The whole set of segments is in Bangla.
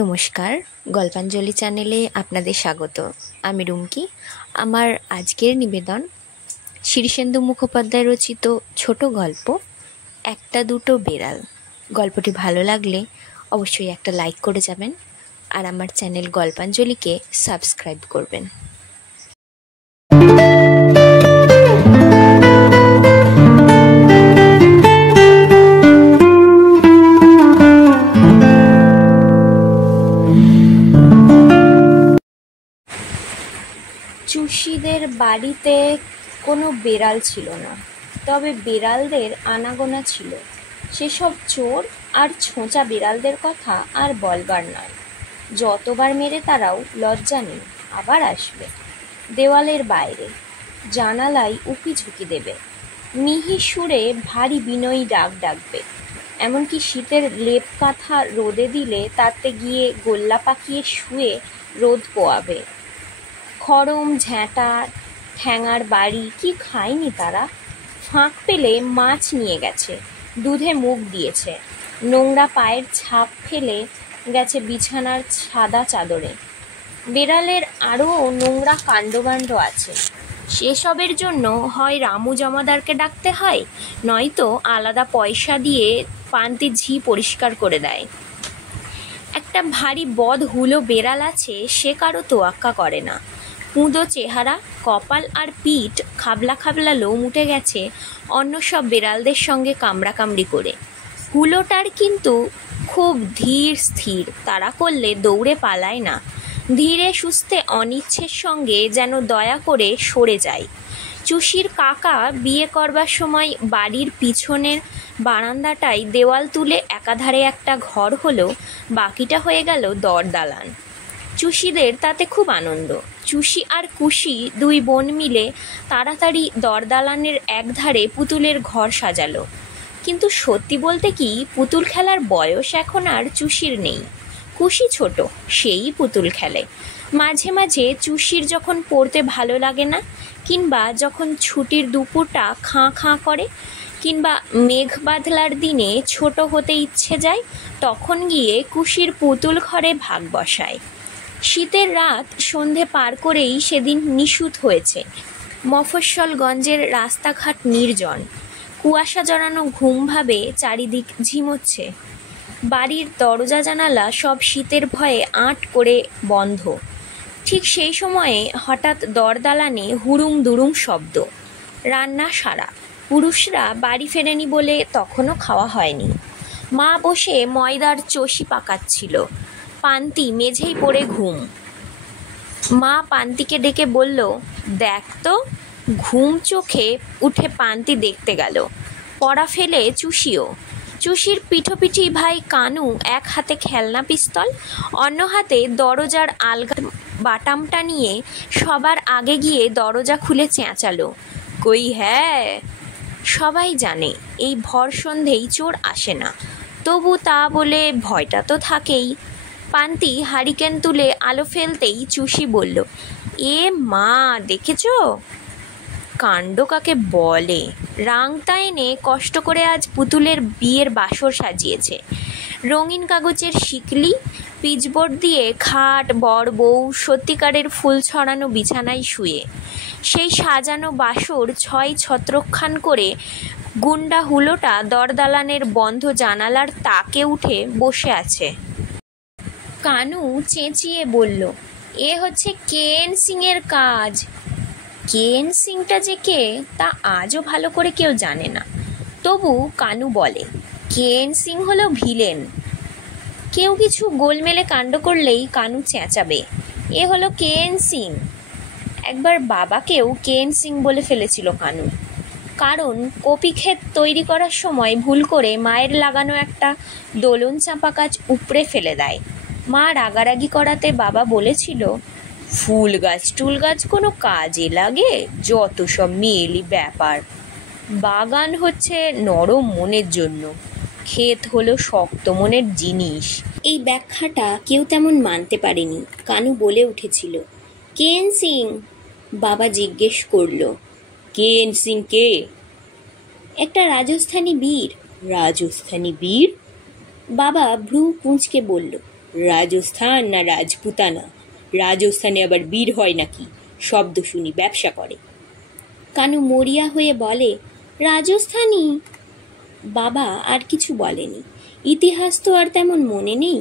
নমস্কার, গল্পাঞ্জলি চ্যানেলে আপনাদের স্বাগত। আমি রুমকি। আমার আজকের নিবেদন শীর্ষেন্দু মুখোপাধ্যায় রচিত ছোট গল্প একটা দুটো বেড়াল। গল্পটি ভালো লাগলে অবশ্যই একটা লাইক করে যাবেন আর আমার চ্যানেল গল্পাঞ্জলিকে সাবস্ক্রাইব করবেন। চুষিদের বাড়িতে কোনো বেড়াল ছিল না, তবে বেড়ালদের আনাগোনা ছিল। সেসব চোর আর ছোঁচা বেড়ালদের কথা আর বলবার নয়। যতবার মেরে তারাও লজ্জা নেই, আবার আসবে দেওয়ালের বাইরে, জানালায় উকি ঝুঁকি দেবে, মিহি সুরে ভারী বিনয়ী ডাকবে। এমনকি শীতের লেপ কাঁথা রোদে দিলে তাতে গিয়ে গোল্লা পাকিয়ে শুয়ে রোদ পোয়াবে। খড়ম ঝ্যাঁটা ঠ্যাঙার বাড়ি কি খায়নি তারা? ফাঁক পেলে মাছ নিয়ে গেছে, দুধে মুখ দিয়েছে, নোংরা পায়ের ছাপ ফেলে গেছে বিছানার সাদা চাদরে। বেড়ালের আরও নোংরা কাণ্ডকাণ্ড আছে। সেসবের জন্য হয় রামু জমাদারকে ডাকতে হয়, নয়তো আলাদা পয়সা দিয়ে পান্তি ঝি পরিষ্কার করে দেয়। একটা ভারী বদ হুলো বেড়াল আছে, সে কারো তোয়াক্কা করে না। কুঁদো চেহারা, কপাল আর পিঠ খাবলা খাবলা লোম উঠে গেছে অন্য সব বেড়ালদের সঙ্গে কামড়াকামড়ি করে। হুলোটার কিন্তু খুব ধীর স্থির, তাড়া করলে দৌড়ে পালায় না, ধীরে সুস্থে অনিচ্ছের সঙ্গে যেন দয়া করে সরে যায়। চুষির কাকা বিয়ে করবার সময় বাড়ির পিছনের বারান্দাটায় দেওয়াল তুলে একাধারে একটা ঘর হলো, বাকিটা হয়ে গেল দরদালান। চুষিদের তাতে খুব আনন্দ। চুষি আর কুশি দুই বোন মিলে তাড়াতাড়ি দরদালানের একধারে পুতুলের ঘর সাজালো। কিন্তু সত্যি বলতে কি, পুতুল খেলার বয়স এখন আর চুষির নেই। কুশি ছোট, সেই পুতুল খেলে। মাঝে মাঝে চুষির যখন পড়তে ভালো লাগে না, কিংবা যখন ছুটির দুপুরটা খাঁ খাঁ করে, কিংবা মেঘ বাদলার দিনে ছোট হতে ইচ্ছে যায়, তখন গিয়ে কুশির পুতুল ঘরে ভাগ বসায়। শীতের রাত সন্ধে পার করেই সেদিন নিশুত হয়েছে। মফস্বলগঞ্জের রাস্তাঘাট নির্জন, কুয়াশা জড়ানো ঘুমভাবে চারিদিক ঝিমোচ্ছে। বাড়ির দরজা জানালা সব শীতের ভয়ে আঁট করে বন্ধ। ঠিক সেই সময়ে হঠাৎ দরদালানে হুড়ুম দুড়ুম শব্দ। রান্না সারা, পুরুষরা বাড়ি ফেরেনি বলে তখনও খাওয়া হয়নি। মা বসে ময়দার চষি পাকাচ্ছিল, পান্তি মেঝেই পড়ে ঘুম। মা পান্তিকে ডেকে বলল, দেখ তো। ঘুম চোখে উঠে পান্তি দেখতে গেল। পড়া ফেলে চুষিও। চুষির পিঠোপিঠি ভাই কানু এক হাতে খেলনা পিস্তল, অন্য হাতে দরজার আলগা বাটামটা নিয়ে সবার আগে গিয়ে দরজা খুলে চেঁচালো, কই হ্যাঁ। সবাই জানে এই ভর সন্ধেই চোর আসে না, তবু তা বলে ভয়টা তো থাকেই। পান্তি হারিকেন তুলে আলো ফেলতেই চুষি বলল, এ মা, দেখেছ? কাণ্ড কাকে বলে! রাংতা এনে কষ্ট করে আজ পুতুলের বিয়ের বাসর সাজিয়েছে। রঙিন কাগজের শিকলি, পিচবোর্ড দিয়ে খাট, বর বউ সত্যিকারের ফুল ছড়ানো বিছানায় শুয়ে। সেই সাজানো বাসর ছয় ছত্রখান করে গুন্ডা হুলোটা দরদালানের বন্ধ জানালার তাকে উঠে বসে আছে। কানু চেঁচিয়ে বলল, এ হচ্ছে কেএন সিংয়ের কাজ। কেএন সিংটা যে কে তা আজও ভালো করে কেউ জানে না। তবু কানু বলে, কেএন সিং হলো ভিলেন। কেউ কিছু গোলমেলে কাণ্ড করলেই কানু চেঁচাবে, এ হলো কেএন সিং। একবার বাবাকেও কেএন সিং বলে ফেলেছিল কানু, কারণ কপি ক্ষেত তৈরি করার সময় ভুল করে মায়ের লাগানো একটা দোলন চাপা গাছ উপড়ে ফেলে দেয়। মা রাগারাগি করাতে বাবা বলেছিল, ফুল গাছ টুল গাছ কোনো কাজে লাগে? যত সব মেয়েলি ব্যাপার। বাগান হচ্ছে নরম মনের জন্য, ক্ষেত হলো শক্ত মনের জিনিস। এই ব্যাখ্যাটা কেউ তেমন মানতে পারেনি। কানু বলে উঠেছিল, কেএন সিং। বাবা জিজ্ঞেস করল, কেএন সিং কে? একটা রাজস্থানী বীর। রাজস্থানী বীর? বাবা ভ্রু কুঁচকে বলল, রাজস্থান না রাজপুতানা? রাজস্থানে আবার বীর হয় নাকি? শব্দ শুনি ব্যবসা করে। কানু মরিয়া হয়ে বলে, রাজস্থানী। বাবা আর কিছু বলেনি। ইতিহাস তো আর তেমন মনে নেই।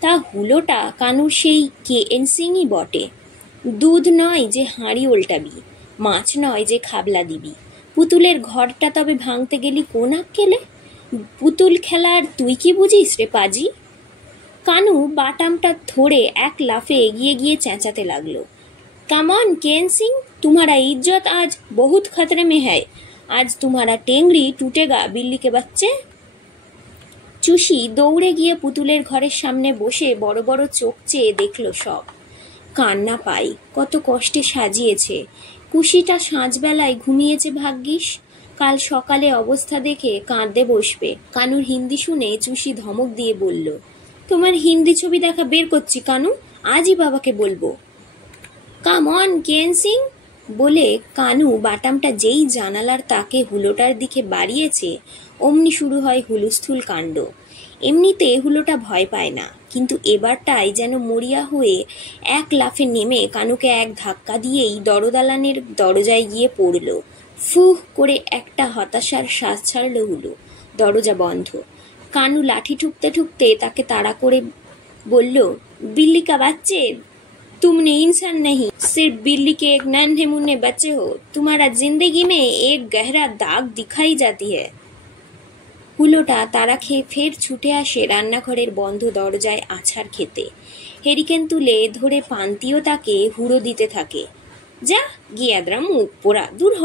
তা হুলোটা কানুর সেই KN সিংই বটে। দুধ নয় যে হাঁড়ি ওল্টাবি, মাছ নয় যে খাবলা দিবি। পুতুলের ঘরটা তবে ভাঙতে গেলি কোন আক্কেলে? পুতুল খেলার তুই কি বুঝিস রে পাজি? কানু বাটামটা ধরে এক লাফে এগিয়ে গিয়ে চেঁচাতে লাগলো, কামন केएन सिंह, तुम्हारा इज्जत आज बहुत खतरे में है। आज तुम्हारा टेंगड़ी टूटेगा बिल्ली के बच्चे। চুষি দৌড়ে গিয়ে পুতুলের ঘরের সামনে বসে বড় বড় চোখ চেয়ে দেখলো সব। কান্না পাই, কত কষ্টে সাজিয়েছে। কুশিটা সাঁঝবেলায় ঘুমিয়েছে ভাগ্যিস। কাল সকালে অবস্থা দেখে কাঁদতে বসবে। কানুর হিন্দি শুনে চুষি ধমক দিয়ে বলল, তোমার হিন্দি ছবি দেখা বের করছি কানু, আজই বাবাকে বলবো। কাম অন কেএন সিং বলে কানু বাটামটা যেই জানালার তাকে হুলোটার দিকে বাড়িয়েছে, অমনি শুরু হয় হুলুস্থুল কাণ্ড। এমনিতে হুলোটা ভয় পায় না, কিন্তু এবারটাই যেন মরিয়া হয়ে এক লাফে নেমে কানুকে এক ধাক্কা দিয়েই দরদালানের দরজায় গিয়ে পড়ল। ফুহ করে একটা হতাশার শ্বাস ছাড়ল হুলো। দরজা বন্ধ। কানু লাঠি ঠুকতে ঠুকতে তাকে তাড়া করে বলল, बिल्ली का बच्चे, तुमने इंसान नहीं, सिर्फ बिल्ली के एक नन्हे मुन्ने बच्चे हो। तुम्हारा जिंदगी में एक गहरा दाग दिखाई जाती है। হুলোটা তারা খেয়ে ফের ছুটে আসে রান্নাঘরের বন্ধ দরজায় আছাড় খেতে। হেরিকেন তুলে ধরে পান্তিও তাকে হুড়ো দিতে থাকে, যা গিয়াদরা মুখ পোড়া, দূর হ।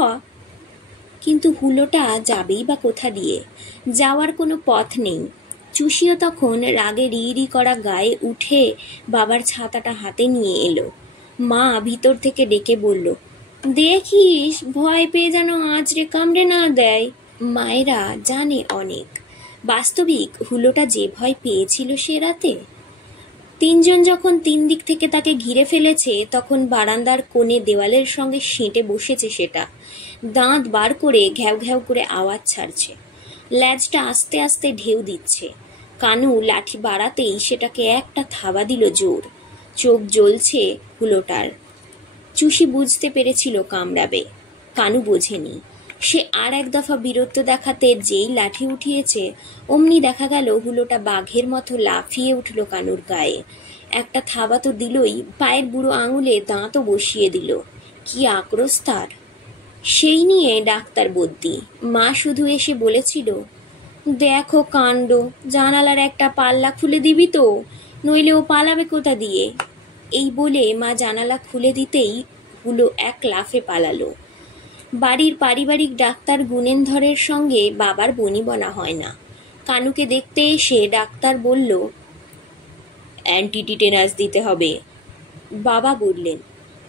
কিন্তু হুলোটা যাবেই বা কোথা দিয়ে? যাওয়ার কোনো পথ নেই। চুষিও তখন রাগে রি করা গায়ে উঠে বাবার ছাতাটা হাতে নিয়ে এলো। মা ভিতর থেকে ডেকে বলল, দেখিস ভয় পেয়ে যেন আঁচড়ে কামড়ে না দেয়। মায়েরা জানে অনেক। বাস্তবিক হুলোটা যে ভয় পেয়েছিল সে রাতে। তিনজন যখন তিন দিক থেকে তাকে ঘিরে ফেলেছে, তখন বারান্দার কোণে দেওয়ালের সঙ্গে সেঁটে বসেছে সেটা। দাঁত বার করে ঘ্যাও ঘ্যাও করে আওয়াজ ছাড়ছে। ল্যাজটা আস্তে আস্তে ঢেউ দিচ্ছে। কানু লাঠি বাড়াতেই সেটাকে একটা থাবা দিল জোর। চোখ জ্বলছে হুলোটার। চুষি বুঝতে পেরেছিল কামড়াবে, কানু বোঝেনি। সে আর এক দফা বীরত্ব দেখাতে যেই লাঠি উঠিয়েছে, অমনি দেখা গেল হুলোটা বাঘের মতো লাফিয়ে উঠল কানুর গায়ে। একটা থাবা তো দিলই, পায়ের বুড়ো আঙুলে দাঁতও বসিয়ে দিল। কি আক্রোশ তার! সেই নিয়ে ডাক্তার বদ্যি। মা শুধু এসে বলেছিল, দেখো কাণ্ড, জানালার একটা পাল্লা খুলে দিবি তো, নইলে ও পালাবে কোথা দিয়ে। এই বলে মা জানালা খুলে দিতেই হুলো এক লাফে পালালো। বাড়ির পারিবারিক ডাক্তার গুণেনধরের সঙ্গে বাবার বনিবনা হয় না। কানুকে দেখতে এসে ডাক্তার বলল, অ্যান্টিটিটেনাস দিতে হবে। বাবা বললেন,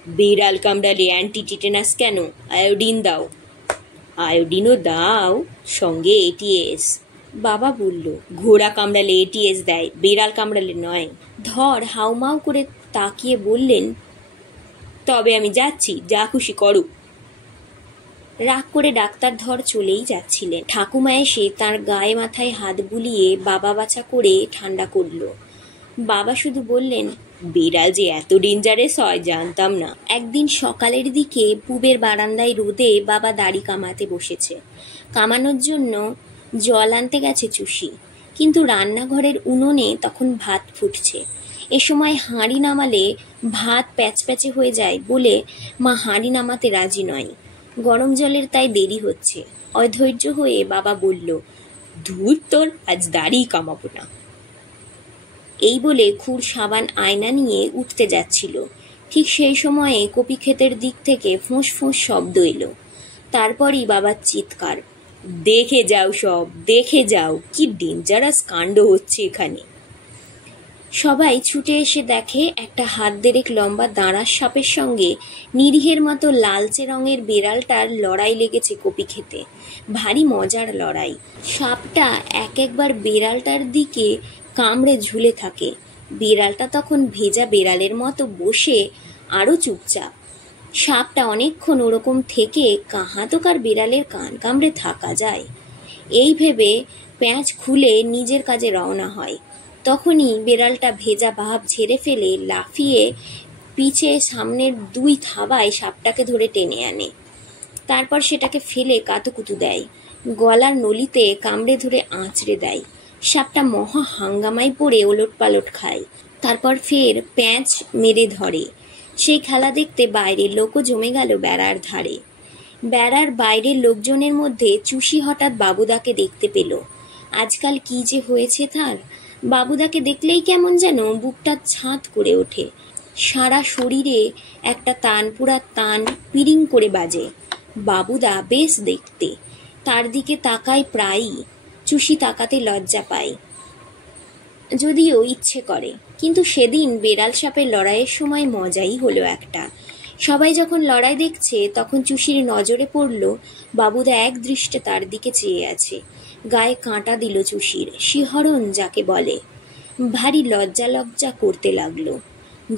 বিড়াল কামড়ালে অ্যান্টিটিটেনাস কেন? আয়োডিন দাও। আয়োডিনও দাও, সঙ্গে ATS। বাবা বলল, ঘোড়া কামড়ালে ATS দেয়, বিড়াল কামড়ালে নয়। ধর হাউমাউ করে তাকিয়ে বললেন, তবে আমি যাচ্ছি, যা খুশি করুক। রাগ করে ডাক্তার ধর চলেই যাচ্ছিলেন। ঠাকুমা এসে তাঁর গায়ে মাথায় হাত বুলিয়ে বাবা বাছা করে ঠান্ডা করল। বাবা শুধু বললেন, বিড়াল যে এত ডেঞ্জারাস হয় জানতাম না। একদিন সকালের দিকে পুবের বারান্দায় রোদে বাবা দাড়ি কামাতে বসেছে। কামানোর জন্য জল আনতে গেছে চুষি, কিন্তু রান্নাঘরের উনুনে তখন ভাত ফুটছে। এ সময় হাঁড়ি নামালে ভাত প্যাচপ্যাচে হয়ে যায় বলে মা হাঁড়ি নামাতে রাজি নয়। গরম জলের তাই দেরি হচ্ছে। অধৈর্য হয়ে বাবা বলল, ধুর তোর, আজ দাড়ি কামাবো না। এই বলে খুর সাবান আয়না নিয়ে উঠতে যাচ্ছিল। ঠিক সেই সময়ে কপি ক্ষেতের দিক থেকে ফোঁস ফোঁস শব্দ এলো। তারপরই বাবার চিৎকার, দেখে যাও সব, দেখে যাও, কি ডেঞ্জারাস কাণ্ড হচ্ছে এখানে। সবাই ছুটে এসে দেখে একটা হাত দেড়েক লম্বা দাঁড়ার সাপের সঙ্গে নিরীহের মতো লালচে রঙের বেড়ালটার লড়াই লেগেছে কপি খেতে। ভারী মজার লড়াই। সাপটা এক একবার বেড়ালটার দিকে কামড়ে ঝুলে থাকে। বেড়ালটা তখন ভেজা বেড়ালের মতো বসে আরো চুপচাপ। সাপটা অনেকক্ষণ ওরকম থেকে কাহাতকার বেড়ালের কান কামড়ে থাকা যায়, এই ভেবে প্যাঁচ খুলে নিজের কাজে রওনা হয়। তখনই বেড়ালটা ভেজা ভাব ঝেড়ে ফেলে লাফিয়ে পিছে সামনের 2 থাবায় সাপটাকে ধরে টেনে আনে। তারপর সেটাকে ফেলে কাতুকুতু দেয়, গলার নলিতে কামড়ে ধরে আঁচড়ে দেয়। সাপটা মহা হাঙ্গামায় পড়ে ওলটপালট খায়। তারপর ফের প্যাঁচ মেরে ধরে। সেই খেলা দেখতে বাইরের লোকও জমে গেল বেড়ার ধারে। বেড়ার বাইরের লোকজনের মধ্যে চুষি হঠাৎ বাবুদাকে দেখতে পেল। আজকাল কি যে হয়েছে তার, বাবুদাকে দেখলেই কেমন যেন বুকটা ছাঁদ করে ওঠে। সারা শরীরে একটা তানপুরা টান পিরিং করে বাজে। বাবুদা বেশ দেখতে, তার দিকে তাকায় প্রায়ই। চুষি তাকাতে লজ্জা পায়, যদিও ইচ্ছে করে। কিন্তু সেদিন বেড়াল সাপের লড়াইয়ের সময় মজাই হলো একটা। সবাই যখন লড়াই দেখছে তখন চুষির নজরে পড়ল বাবুদা এক দৃষ্টে তার দিকে চেয়ে আছে। গায়ে কাঁটা দিল চুষির, শিহরণ যাকে বলে। ভারী লজ্জা লজ্জা করতে লাগলো।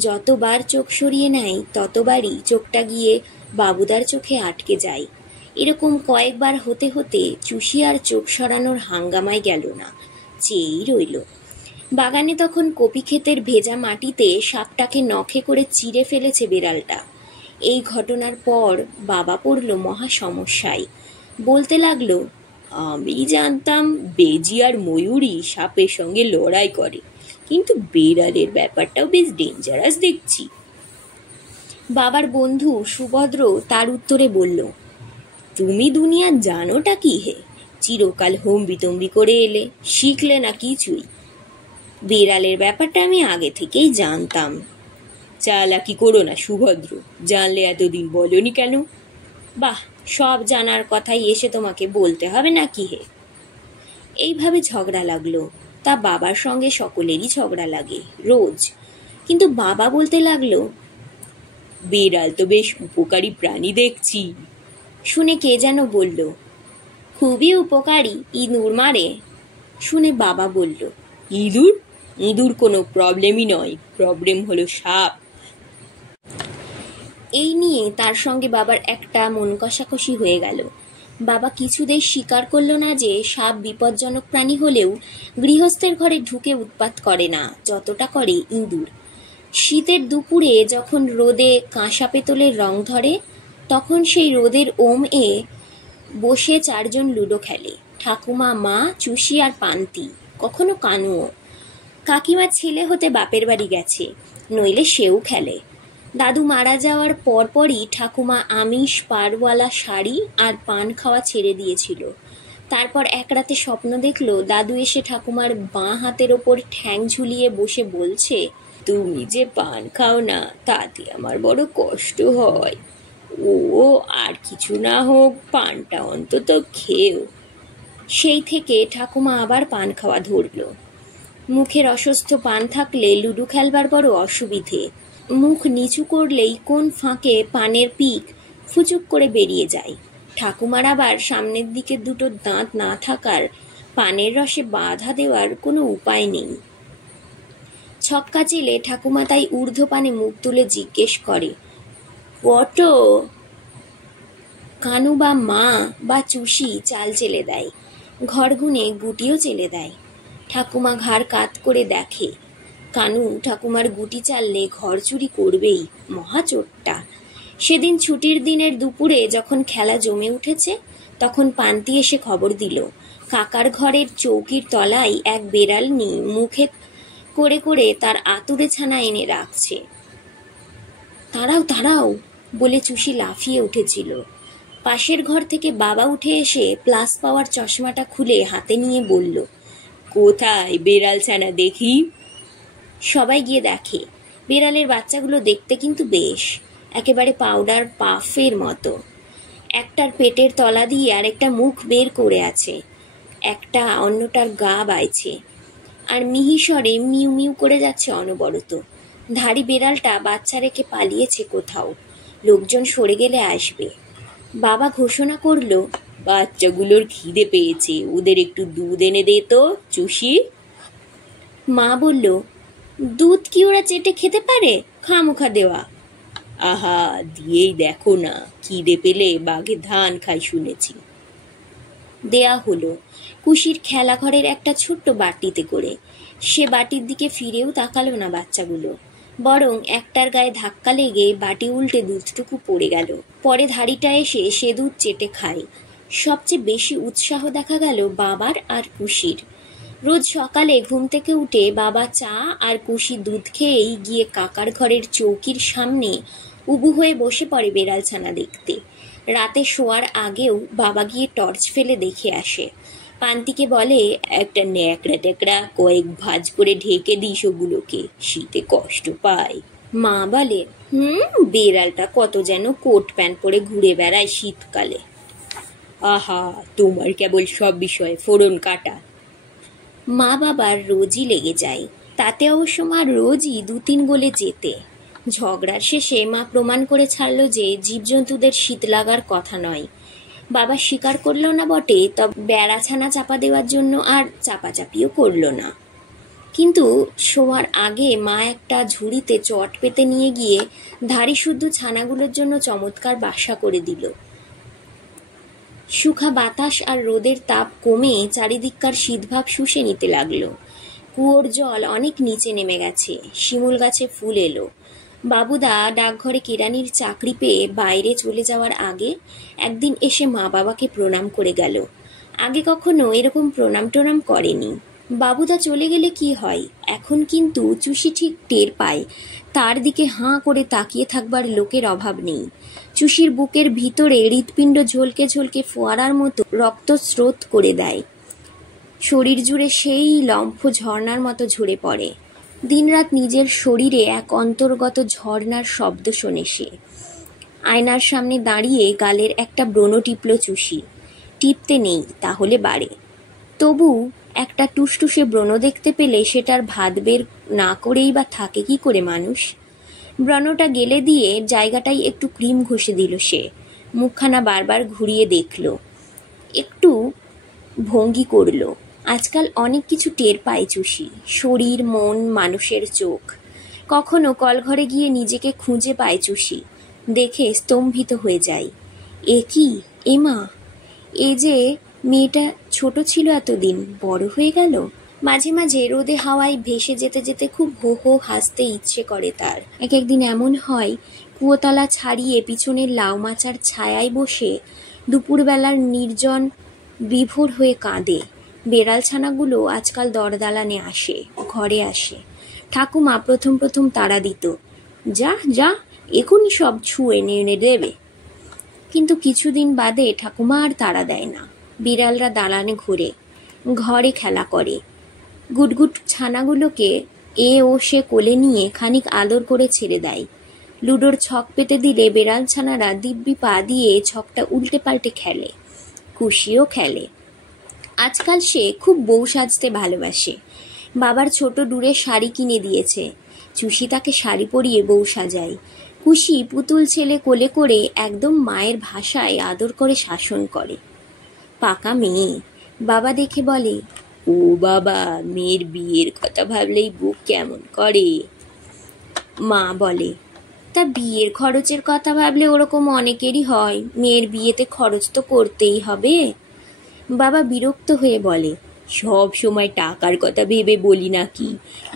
যতবার চোখ সরিয়ে নেয় ততবারই চোখটা গিয়ে বাবুদার চোখে আটকে যায়। এরকম কয়েকবার হতে হতে চুষি আর চোখ সরানোর হাঙ্গামায় গেল না, চেয়েই রইল। বাগানে তখন কপি ক্ষেতের ভেজা মাটিতে সাপটাকে নখে করে চিরে ফেলেছে বেড়ালটা। এই ঘটনার পর বাবা পড়ল মহা সমস্যায়। বলতে লাগলো, আমি জানতাম বেজি আর ময়ূরী সাপের সঙ্গে লড়াই করে, কিন্তু বেড়ালের ব্যাপারটাও বেশ ডেঞ্জারাস দেখছি। বাবার বন্ধু সুভদ্র তার উত্তরে বলল, তুমি দুনিয়া জানোটা কি হে? চিরকাল হম্বিতম্বি করে এলে, শিখলে না কিছুই। বেড়ালের ব্যাপারটা আমি আগে থেকেই জানতাম। চালাকি করো না সুভদ্র, জানলে এতদিন বলনি কেন? বাহ, সব জানার কথাই এসে তোমাকে বলতে হবে নাকি হে? এইভাবে ঝগড়া লাগলো। তা বাবার সঙ্গে সকলেরই ঝগড়া লাগে রোজ। কিন্তু বাবা বলতে লাগলো, বেড়াল তো বেশ উপকারী প্রাণী দেখছি। শুনে কে যেন বলল, খুবই উপকারী, ইঁদুর মারে। শুনে বাবা বলল, ইঁদুর? ইঁদুর কোনো প্রবলেমই নয়, প্রবলেম হলো সাপ। এই নিয়ে তার সঙ্গে বাবার একটা মন কষাকষি হয়ে গেল। বাবা কিছুতেই স্বীকার করল না যে সাপ বিপজ্জনক প্রাণী হলেও গৃহস্থের ঘরে ঢুকে উৎপাত করে না যতটা করে ইঁদুর। শীতের দুপুরে যখন রোদে কাঁসা পেতলের রং ধরে, তখন সেই রোদের ওম এ বসে 4 জন লুডো খেলে। ঠাকুমা, মা, চুষি আর পান্তি, কখনো কানুও। কাকিমা ছেলে হতে বাপের বাড়ি গেছে, নইলে সেও খেলে। দাদু মারা যাওয়ার পরপরই ঠাকুমা আমিষ পাড়ওয়ালা শাড়ি আর পান খাওয়া ছেড়ে দিয়েছিল। তারপর এক রাতে স্বপ্ন দেখলো দাদু এসে ঠাকুমার বাঁ হাতের ওপর ঠ্যাং ঝুলিয়ে বসে বলছে, তুমি যে পান খাও না তাতে আমার বড় কষ্ট হয়। ও আর কিছু না হোক, পানটা অন্তত খেও। সেই থেকে ঠাকুমা আবার পান খাওয়া ধরল। মুখের অসুস্থ পান থাকলে লুডো খেলবার বড় অসুবিধে। মুখ নিচু করলেই কোন ফাঁকে পানের পিক ফুচুক করে বেরিয়ে যায়। ঠাকুমার আবার সামনের দিকে 2টো দাঁত না থাকার পানের রসে বাধা দেওয়ার কোনো উপায় নেই। ছক্কা চেলে ঠাকুমা তাই ঊর্ধ্বপানে মুখ তুলে জিজ্ঞেস করে, কত? কানু বা মা বা চুষি চাল চেলে দেয়, ঘর গুনে গুটিও চেলে দেয়। ঠাকুমা ঘাড় কাত করে দেখে। কানু ঠাকুমার গুটি চাললে ঘর চুরি করবেই, মহাচোরটা। সেদিন ছুটির দিনের দুপুরে যখন খেলা জমে উঠেছে, তখন পান্তি এসে খবর দিল কাকার ঘরের চৌকির তলায় এক বেড়ালনি মুখে করে করে তার আতুরে ছানা এনে রাখছে। তাড়াও তাড়াও বলে চুষি লাফিয়ে উঠেছিল। পাশের ঘর থেকে বাবা উঠে এসে প্লাস পাওয়ার চশমাটা খুলে হাতে নিয়ে বলল, কোথায় বেড়াল ছানা দেখি? সবাই গিয়ে দেখে বেড়ালের বাচ্চাগুলো দেখতে কিন্তু বেশ, একেবারে পাউডার পাফের মতো। একটার পেটের তলা দিয়ে আরেকটা মুখ বের করে আছে, একটা অন্যটার গা বাইছে, আর মিহিস্বরে মিউ মিউ করে যাচ্ছে অনবরত। ধাড়ি বেড়ালটা বাচ্চা রেখে পালিয়েছে কোথাও, লোকজন সরে গেলে আসবে। বাবা ঘোষণা করল, বাচ্চাগুলোর খিদে পেয়েছে, ওদের একটু দুধ এনে দে তো চুষি। মা বলল, দুধ কি ওরা চেটে খেতে পারে? খামোখা দেওয়া। আহা, দিয়েই দেখো না, খিদে পেলে বাঘে ধান খাই শুনেছি। দেয়া হলো কুশির খেলা ঘরের একটা ছোট্ট বাটিতে করে। সে বাটির দিকে ফিরেও তাকালো না বাচ্চাগুলো, বরং একটার গায়ে ধাক্কা লেগে বাটি উল্টে দুধটুকু পড়ে গেল। পরে ধাড়িটা এসে সে দুধ চেটে খায়। সবচেয়ে বেশি উৎসাহ দেখা গেল বাবার আর কুশির। রোজ সকালে ঘুম থেকে উঠে বাবা চা আর কুশি দুধ খেয়েই গিয়ে কাকার ঘরের চৌকির সামনে উবু হয়ে বসে পড়ে বেড়ালছানা দেখতে। রাতে শোয়ার আগেও বাবা গিয়ে টর্চ ফেলে দেখে আসে। পান্তিকে বলে, একটা ন্যাকড়া ট্যাকড়া কয়েক ভাঁজ করে ঢেকে দিস ওগুলোকে, শীতে কষ্ট পায়। মা বলে, বেড়ালটা কত যেন কোট প্যান্ট পরে ঘুরে বেড়ায় শীতকালে। আহা, তোমার কেবল সব বিষয়ে ফোড়ন কাটা। মা বাবার রোজই লেগে যায়। তাতে অবশ্য মা রোজই 2-3 গোলে যেতে। ঝগড়ার শেষে মা প্রমাণ করে ছাড়ল যে জীবজন্তুদের শীত লাগার কথা নয়। বাবা স্বীকার করল না বটে, তবে বেড়াছানা চাপা দেওয়ার জন্য আর চাপাচাপিও করল না। কিন্তু শোয়ার আগে মা একটা ঝুড়িতে চট পেতে নিয়ে গিয়ে ধাড়ি শুদ্ধ ছানাগুলোর জন্য চমৎকার বাসা করে দিল। শুখা বাতাস আর রোদের তাপ কমে চারিদিককার শীতভাব শুষে নিতে লাগলো। কুয়োর জল অনেক নিচে নেমে গেছে। শিমুল গাছে ফুল এলো। বাবুদা ডাকঘরে কেরানির চাকরি পেয়ে বাইরে চলে যাওয়ার আগে একদিন এসে মা বাবাকে প্রণাম করে গেল। আগে কখনো এরকম প্রণাম টোনাম করেনি। বাবুদা চলে গেলে কি হয়, এখন কিন্তু চুষি ঠিক টের পায় তার দিকে হাঁ করে তাকিয়ে থাকবার লোকের অভাব নেই। চুষির বুকের ভিতরে হৃৎপিণ্ড ঝলকে ঝলকে ফোয়ারার মতো রক্ত স্রোত করে দেয়। শরীর জুড়ে সেই লম্ফ ঝর্ণার মতো ঝরে পড়ে। দিনরাত নিজের শরীরে এক অন্তর্গত ঝর্ণার শব্দ শোনে সে। আয়নার সামনে দাঁড়িয়ে গালের একটা ব্রণ টিপল চুষি। টিপতে নেই, তাহলে বাড়ে। তবু একটা টুসটুসে ব্রণ দেখতে পেলে সেটার ভাত বের না করেই বা থাকে কি করে মানুষ। ব্রণটা গেলে দিয়ে জায়গাটাই একটু ক্রিম ঘষে দিল সে। মুখখানা বারবার ঘুরিয়ে দেখল, একটু ভঙ্গি করল। আজকাল অনেক কিছু টের পায় চুষি, শরীর, মন, মানুষের চোখ। কখনো কলঘরে গিয়ে নিজেকে খুঁজে পায় চুষি। দেখে স্তম্ভিত হয়ে যায়। এ কি, এ মা, এ যে মেয়েটা ছোট ছিল এতদিন, বড় হয়ে গেল। মাঝে মাঝে রোদে হাওয়ায় ভেসে যেতে যেতে খুব হো হো হাসতে ইচ্ছে করে তার। এক একদিন এমন হয়, কুয়োতলা ছাড়িয়ে পিছনের লাউ মাচার ছায়ায় বসে দুপুরবেলার নির্জন বিভোর হয়ে কাঁদে। বেড়ালছানাগুলো আজকাল দরদালানে আসে, ঘরে আসে। ঠাকুমা প্রথম প্রথম তাড়া দিত, যা যা, এখনই সব ছুঁয়ে এনে দেবে। কিন্তু কিছুদিন বাদে ঠাকুমা আর তাড়া দেয় না। বিড়ালরা দালানে ঘুরে, ঘরে খেলা করে। গুটগুট ছানাগুলোকে এ ও সে কোলে নিয়ে খানিক আদর করে ছেড়ে দেয়। লুডোর ছক পেতে দিলে বেড়াল ছানারা দিব্যি পা দিয়ে ছকটা উল্টে পাল্টে খেলে। খুশিও খেলে। আজকাল সে খুব বউ সাজতে ভালোবাসে। বাবার ছোট ডুরের শাড়ি কিনে দিয়েছে। চুষি তাকে শাড়ি পরিয়ে বউ সাজায়। খুশি পুতুল ছেলে কোলে করে একদম মায়ের ভাষায় আদর করে শাসন করে। পাকা মেয়ে। বাবা দেখে বলে, ও বাবা, মেয়ের বিয়ের কথা ভাবলেই বুক কেমন করে। মা বলে, তা বিয়ের খরচের কথা ভাবলে ওরকম অনেকেরই হয়, মেয়ের বিয়েতে খরচ তো করতেই হবে। বাবা বিরক্ত হয়ে বলে, সব সময় টাকার কথা ভেবে বলি নাকি,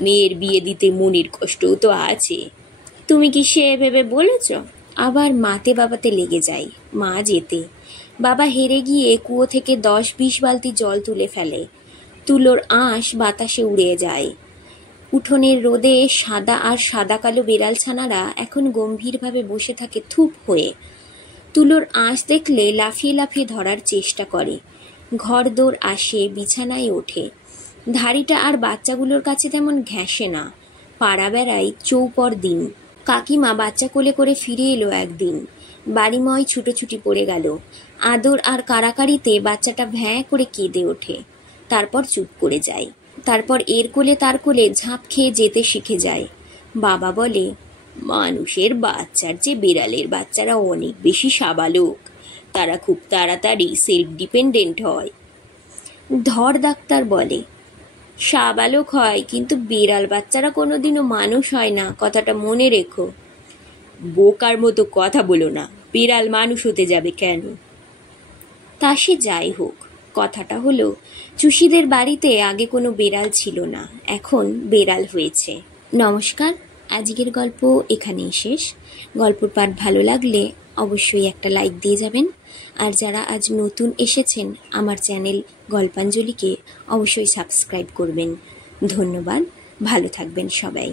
মেয়ের বিয়ে দিতে মনের কষ্টও তো আছে। তুমি কি সে ভেবে বলেছ? আবার মাতে বাবাতে লেগে যায়। মা যেতে। বাবা হেরে গিয়ে কুয়ো থেকে 10-20 বালতি জল তুলে ফেলে। তুলোর আঁশ বাতাসে উড়ে যায়। উঠোনের রোদে সাদা আর সাদা কালো বেড়ালছানারা এখন গম্ভীরভাবে বসে থাকে থুপ হয়ে। তুলোর আঁশ দেখলে লাফিয়ে লাফিয়ে ধরার চেষ্টা করে। ঘরদোর আসে, বিছানায় ওঠে। ধাড়িটা আর বাচ্চাগুলোর কাছে তেমন ঘেঁষে না। পাড়া বেড়ায় চৌপর দিন। কাকিমা বাচ্চা কোলে করে ফিরে এলো একদিন। বাড়িময় ছুটোছুটি পড়ে গেল। আদর আর কারাকারিতে বাচ্চাটা ভ্যাঁ করে কেঁদে ওঠে, তারপর চুপ করে যায়। তারপর এর কোলে তার কোলে ঝাঁপ খেয়ে যেতে শিখে যায়। বাবা বলে, মানুষের বাচ্চার চেয়ে বেড়ালের বাচ্চারা অনেক বেশি সাবালক, তারা খুব তাড়াতাড়ি সেলফ ডিপেন্ডেন্ট হয়। ধর ডাক্তার বলে, সাবালক হয়, কিন্তু বেড়াল বাচ্চারা কোনোদিনও মানুষ হয় না, কথাটা মনে রেখো। বোকার মতো কথা বলো না, বিড়াল মানুষ হতে যাবে কেন? তা সে যাই হোক, কথাটা হলো, চুষিদের বাড়িতে আগে কোনো বেড়াল ছিল না, এখন বেড়াল হয়েছে। নমস্কার, আজকের গল্প এখানেই শেষ। গল্পর পাঠ ভালো লাগলে অবশ্যই একটা লাইক দিয়ে যাবেন। আর যারা আজ নতুন এসেছেন আমার চ্যানেল গল্পাঞ্জলিকে অবশ্যই সাবস্ক্রাইব করবেন। ধন্যবাদ, ভালো থাকবেন সবাই।